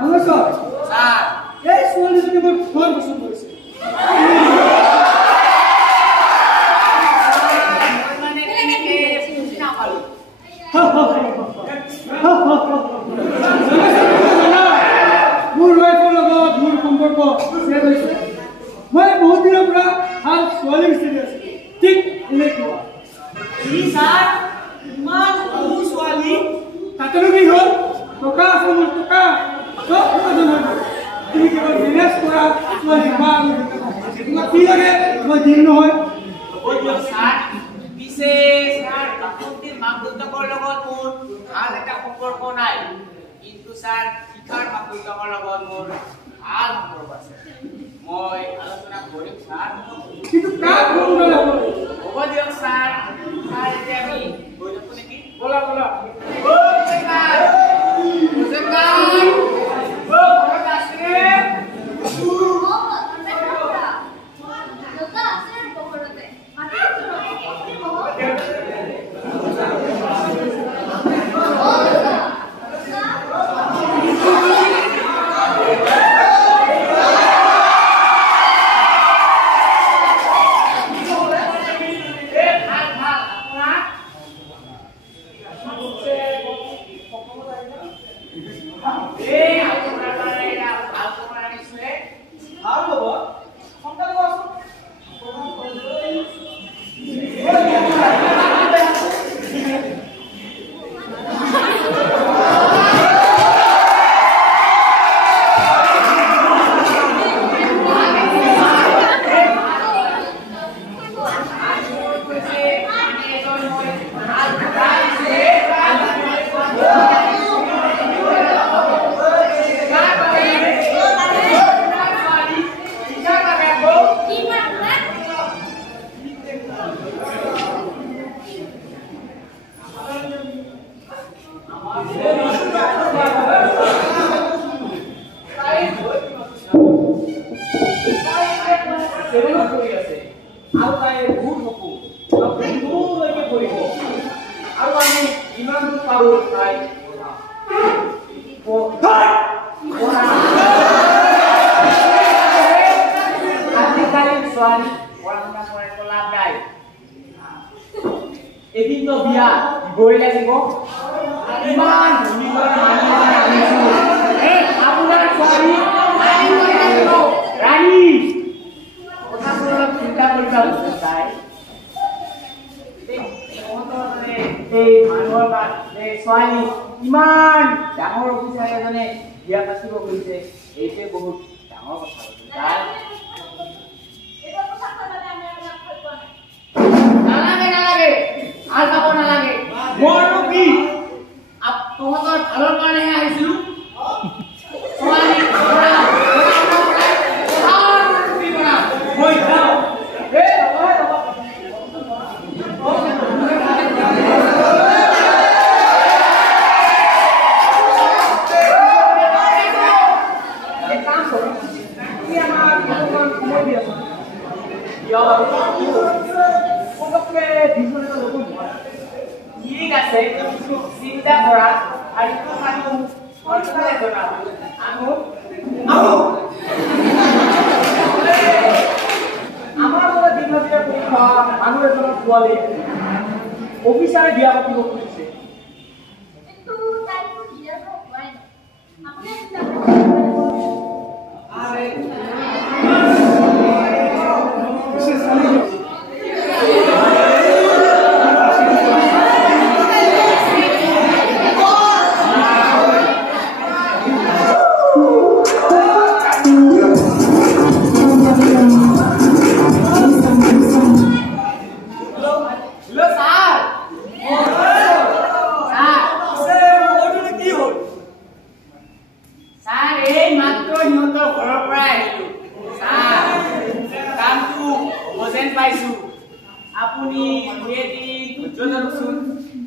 Hello, sir.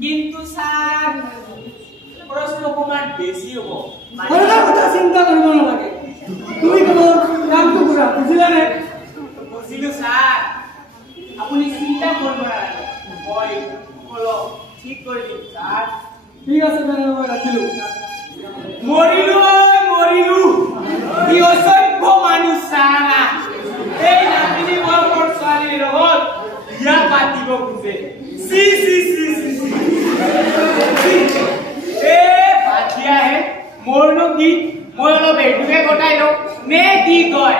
কিন্তু sir প্রশ্ন অকমান বেশি হব আলাদা কথা চিন্তা করব না লাগে তুমি কোন কামটো কৰা বুঝিলা নে বুঝিলো স্যার আপুনি চিন্তা করব না মই কলো ঠিক করে দিম স্যার ঠিক আছে মানে মই রাখিলো মরিলু কি অসভ্য মানুষ সারা এই নাপিনি বলপর সালি রহত ইয়া পাতিব খুঁজে সি এ বাতিয়া হে মোরনো কি মোরনো বেটুকে গোটাইলো নে কি কয়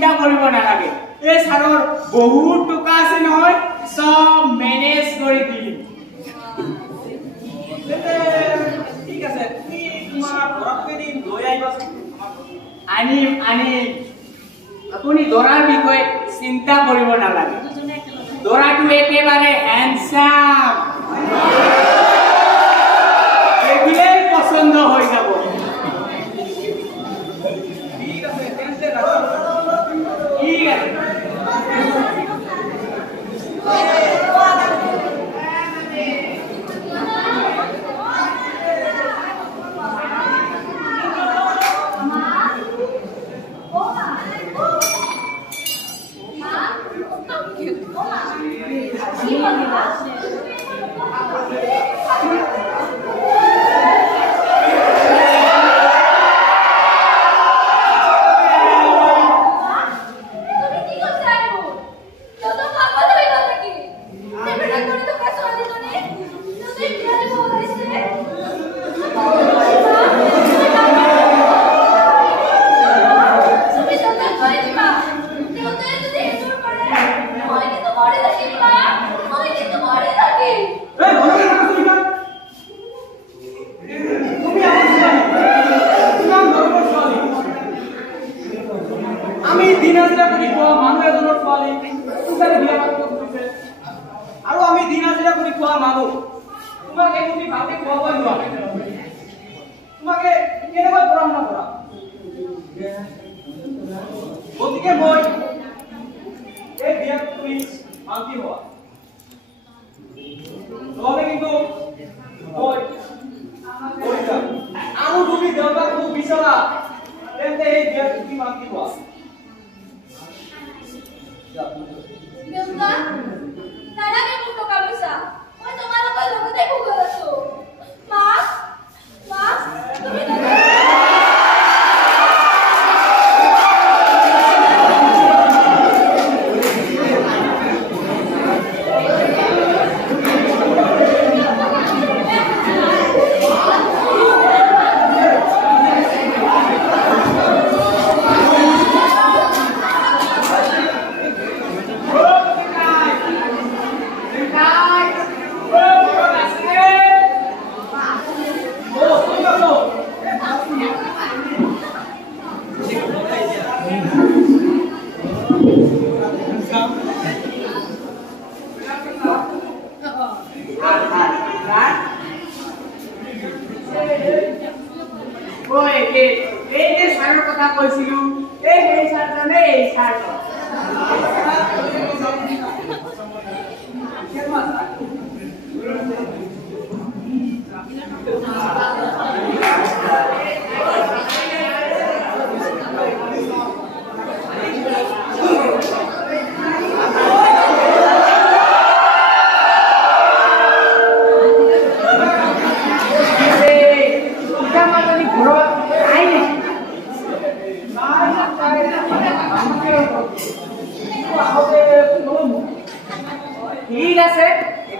চিন্তা কৰিব নালাগে এই সাৰৰ বহুত টকা আছে নহয় সব মেনেজ কৰি দিম ঠিক আছে তুমি তোমাৰ ঘৰতে দিন লৈ আহিবাচোন আনিম আপুনি দৰাৰ বিষয়ে চিন্তা কৰিব নালাগে দৰাটো একেবাৰে হ্যান্ডসাম এগুলোই পছন্দ হৈ যাব ঠিক আছে ঠিক আছে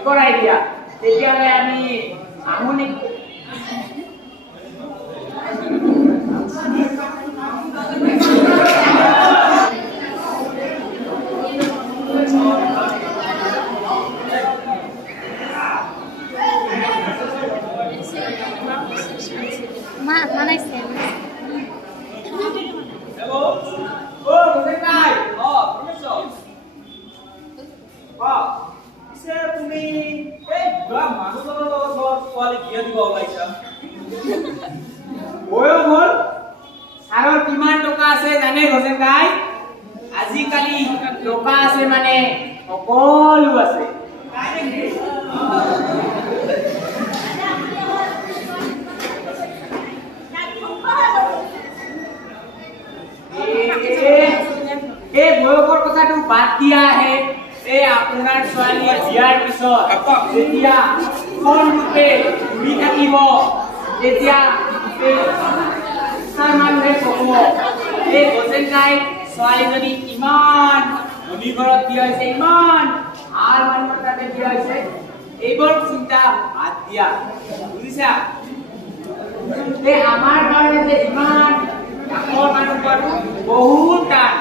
কৰাই দিয়া তেতিয়ালে আমি আমনি কিমান টকা আছে জানে হোসেন ভাই আজিকালি টকা আছে মানে সকলো আছে এই বয়সৰ কথাটো বাদ দিয়া হে এই আপোনাৰ ছোৱালীৰ বিয়াৰ পিছত যেতিয়া কোনৰূপে ঘূৰি থাকিব তেতিয়া মানুহে ক'ব এই হোসেন ভাই ছোৱালীজনী ইমান ধনী ঘৰত বিয়া হৈছে ইমান ভাল মানুহৰ তাতে বিয়া হৈছে এইবোৰ চিন্তা বাদ দিয়া বুজিছা এই আমাৰ কাৰণে যে ইমান ডাঙৰ মানুহ পোৱাটো বহুত টান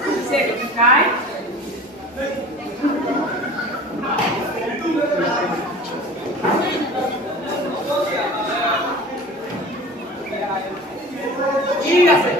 বুজিছে হোসেন ভাই ঠিক আছে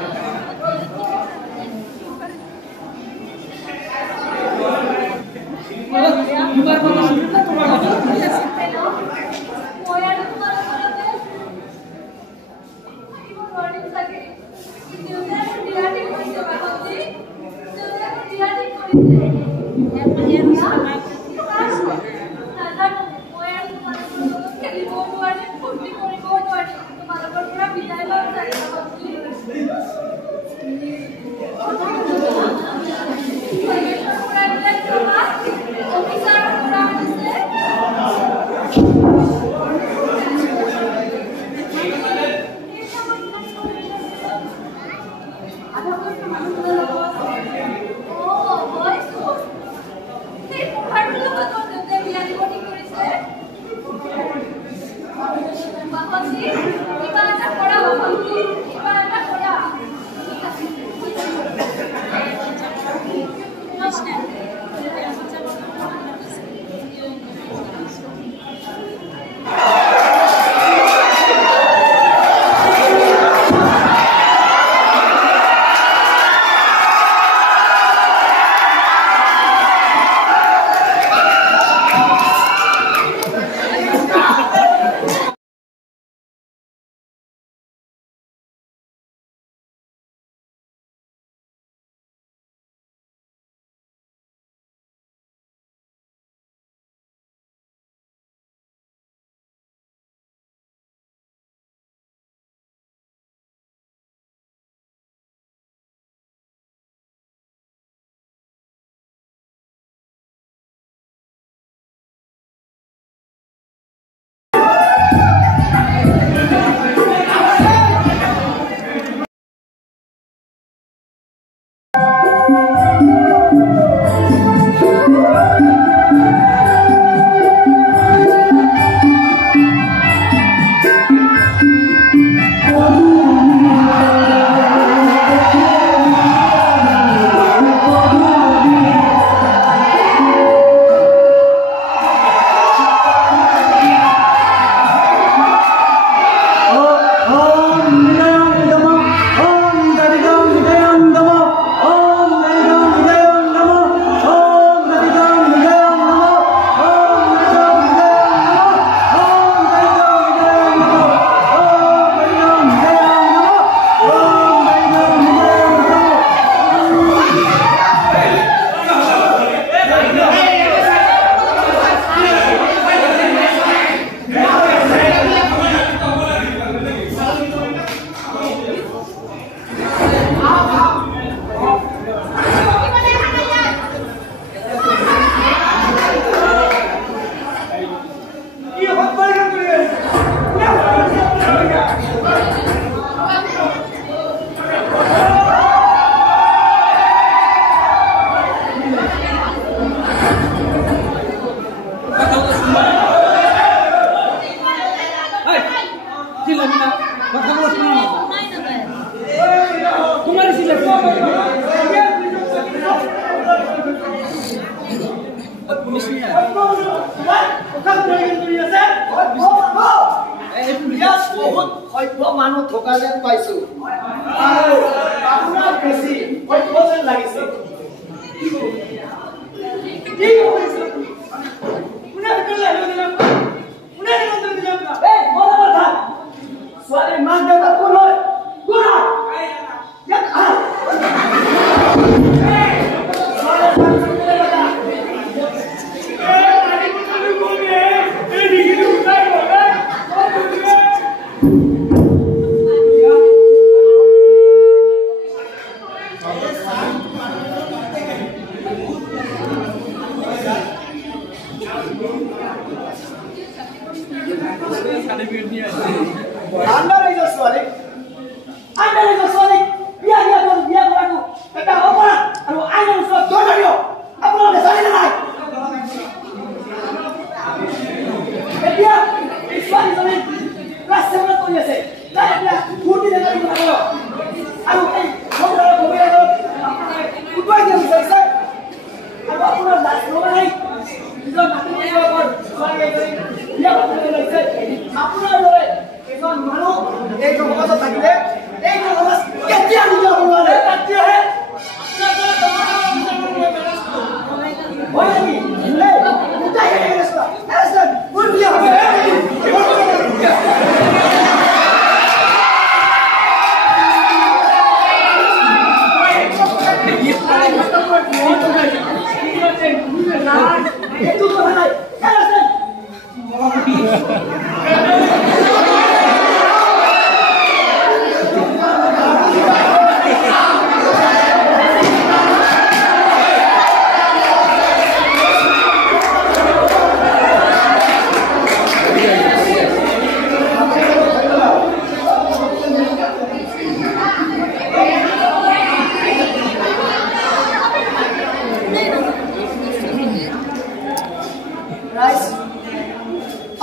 এইটো কথা নাই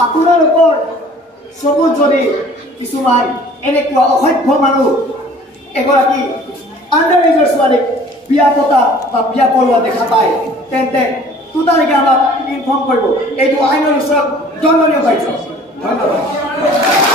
আপোনাৰ ওপৰত চকুত যদি কিছুমান এনেকুৱা অসভ্য মানুহ এগৰাকী আণ্ডাৰ এজৰ ছোৱালীক বিয়া পতা বা বিয়া কৰোৱা দেখা পায় তেন্তে তোতালিকে আমাক ইনফৰ্ম কৰিব এইটো আইনৰ ওচৰত দণ্ডনীয় কাৰ্য ধন্যবাদ